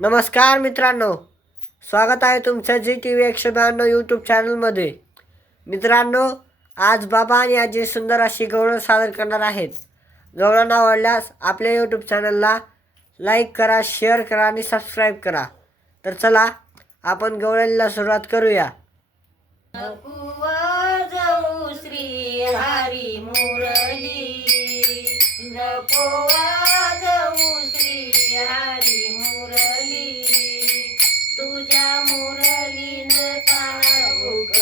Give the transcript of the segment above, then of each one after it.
नमस्कार मित्रांनो स्वागत आहे तुमचं जी टी व्ही एकशे ब्याण्णव यूट्यूब चॅनलमध्ये मित्रांनो आज बाबा आणि आजी सुंदर अशी गवळण सादर करणार आहेत. गवळण आवडल्यास आपल्या यूट्यूब चॅनलला लाईक करा शेअर करा आणि सबस्क्राईब करा. तर चला आपण गवळणीला सुरुवात करूया. श्री हरी मुरली.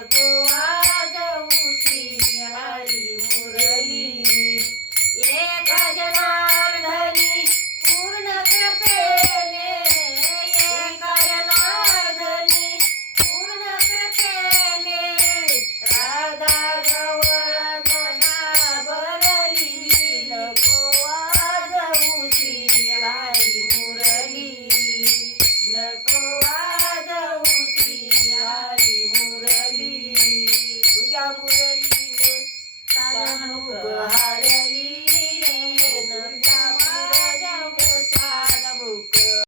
Liverpool.